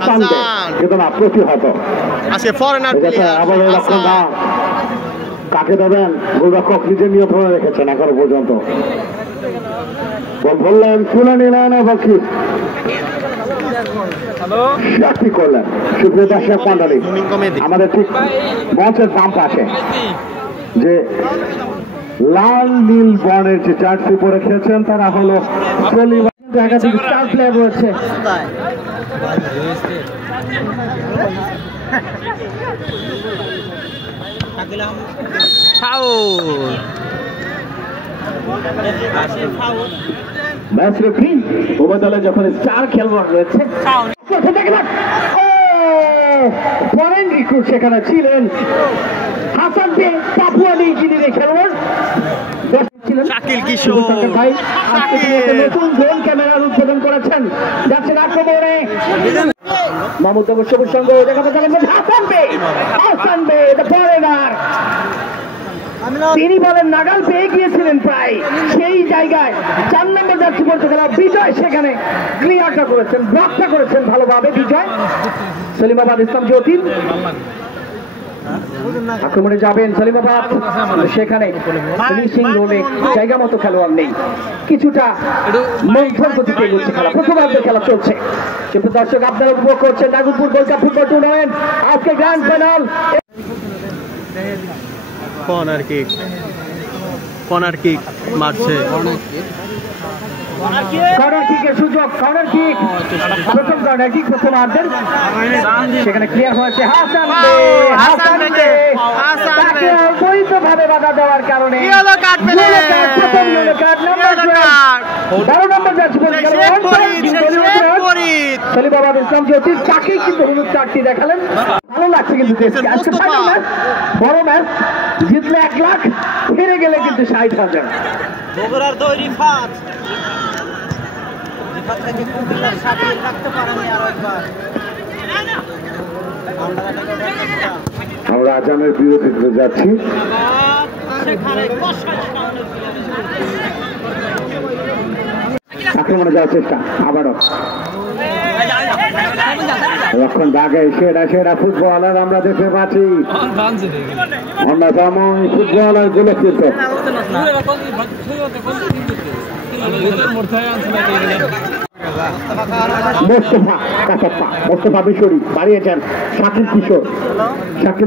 হাসান কিন্তু না প্রতিহত আজকে ফরেনার আবার লক্ষণ না কাকে দেবেন গোলরক্ষক নিজে নিয়ন্ত্রণে রেখেছেন এখনো পর্যন্ত বল বললেন তুলে নিলেন এবং কি করলেন সুপ্রিয় দর্শক মন্ডলী আমাদের ঠিক মঞ্চের বাম পাশে যে লাল নীল বর্ণের যে জার্সি পরে খেলছেন তারা হলো একাধিক স্টার প্লেয়ার রয়েছে ম্যাচ রেফারি উভয় দলে যখন স্টার খেলোয়াড় রয়েছে ফরেন রিক্রুট সেখানে ছিলেন হাসান বে পাপুয়া নিউ গিনির খেলোয়াড় শাকিল কিশোর ভাই নতুন ড্রোন ক্যামেরার উদ্বোধন করেছেন যাচ্ছেন আক্রমণে মাহমুদ সবুজ সঙ্গ দেখাতে চাইছেন হাসান বে দ্য ফরেনার তিনি বলেন নাগাল পেয়ে গিয়েছিলেন প্রায় সেই জায়গায় 4 নম্বর যাচ্ছি বলতে গেল বিজয় সেখানে ক্লিয়ারটা করেছেন ব্লকটা করেছেন ভালোভাবে বিজয় সলিমাবাদ ইসলাম জ্যোতি আক্রমণে যাবেন সলিমাবাদ সেখানে ফিনিশিং রোলে জায়গা মতো খেলোয়াড় নেই কিছুটা মন্থর গতিতে এগোচ্ছে খেলা প্রথমার্ধের খেলা চলছে কিন্তু দর্শক আপনারা উপভোগ করছেন Nagarpur gold cup football tournament আজকে গ্র্যান্ড ফাইনাল কর্নার কিক মারছে কর্নার কিকের সুযোগ কর্নার কিক প্রথম কর্নার কিক প্রথমার্ধের সেখানে ক্লিয়ার হয়েছে হাসান তাকে অবৈধভাবে বাধা দেওয়ার কারণে 12 নম্বর যাচ্ছে সলিমাবাদ ইসলাম জ্যোতি তাকেই কিন্তু হলুদ কার্ডটি দেখালেন ভালো লাগছে কিন্তু বড় ম্যাচ জিতলে 1 লাখ হেরে গেলে কিন্তু 60,000 আমরা আজানের বিরতিতে যাচ্ছি আক্রমণে যাওয়ার চেষ্টা আবারও লক্ষণ দাগে সেরা ফুটবলার আমরা দেখতে পাচ্ছি অন্যতম ফুটবলার গুলো কিন্তু মোস্তফা বিশরি বাড়িয়েছেন শাকিল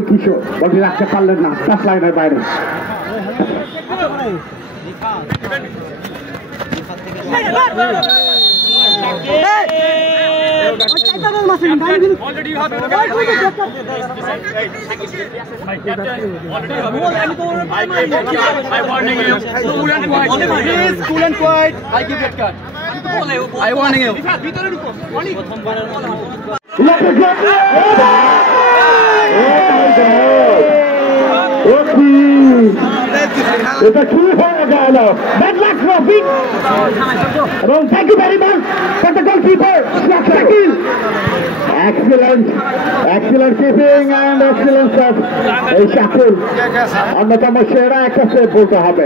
কিশোর বলটি রাখতে পারলেন না টাচ লাইনের বাইরে I warning you. এটা কি হয়ে গেল ব্যাড লাক রফিক এবং thank you very much for the goalkeeper Shakil excellent keeping and excellent shot এই শাকিল অন্যতম সেরা একটা সেভ বলতে হবে